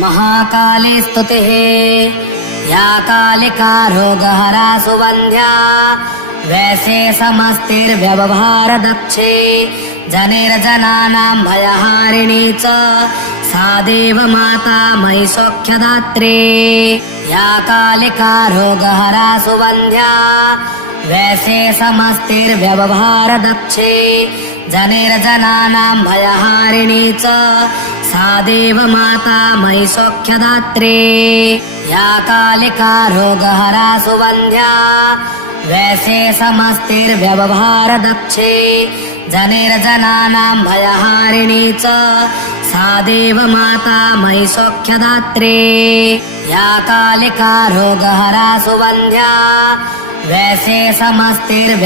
महाकाली स्तुतिः या कालिका रोगहरा सुवन्ध्या वैसे समस्तिर्व्यवहारदक्षे जनिर्जनानां भयहारिणी च सा देव माता मयि सौख्यदात्री या कालिका रोगहरा सुवन्ध्या वैसे समस्तिर्व्यवहारदक्षे जनिर्जनानां भयहारिणी च सा देव माता मयि सौख्यदात्री या कालिका रोगहरा सुवन्ध्या वैसे समस्तिर्व्यवहारदक्षे जनिर्जनानां भयहारिणी च सा देव माता मयि सौख्यदात्री या कालिका रोगहरा सुवन्ध्या वैसे समस्तिर्व्यवहारदक्षे